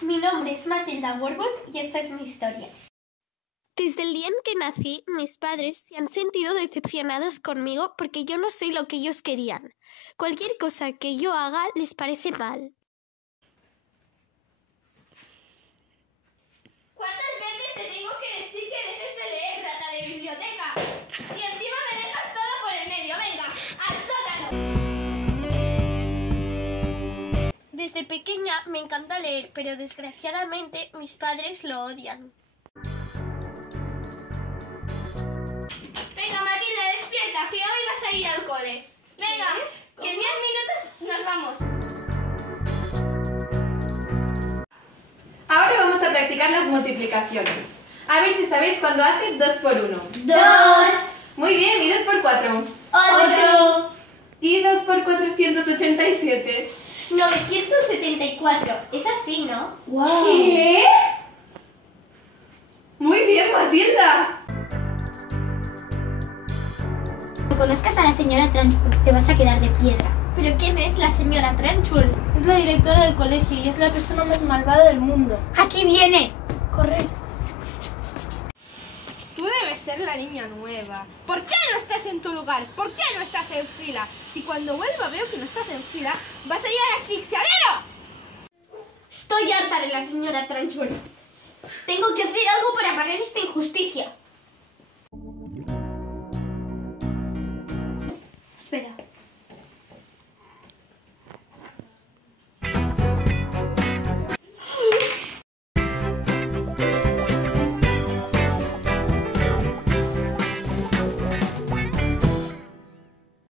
mi nombre es Matilda Warwood y esta es mi historia. Desde el día en que nací, mis padres se han sentido decepcionados conmigo porque yo no soy lo que ellos querían. Cualquier cosa que yo haga les parece mal. ¿Cuántas veces te tengo que decir que dejes de leer, rata de biblioteca? Y encima me dejas todo por el medio. Venga, al sótano. Desde pequeña me encanta leer, pero desgraciadamente mis padres lo odian. Venga, Matilda, despierta, que hoy vas a ir al cole. Venga, que en 10 minutos nos vamos. Ahora vamos a practicar las multiplicaciones. A ver si sabéis cuándo hace 2 por 1. 2. Muy bien, ¿y 2 por 4? 8. ¿Y 2 por 487? 974. Es así, ¿no? ¡Wow! ¿Qué? Muy bien, Matilda. Cuando conozcas a la señora Trunchbull, te vas a quedar de piedra. ¿Pero quién es la señora Trunchbull? Es la directora del colegio y es la persona más malvada del mundo. ¡Aquí viene! Correr. Tú debes ser la niña nueva. ¿Por qué no estás en tu lugar? ¿Por qué no estás en fila? Si cuando vuelva veo que no estás en fila, vas a ir al asfixiadero. Estoy harta de la señora Trunchbull. Tengo que hacer algo para parar esta injusticia. Espera.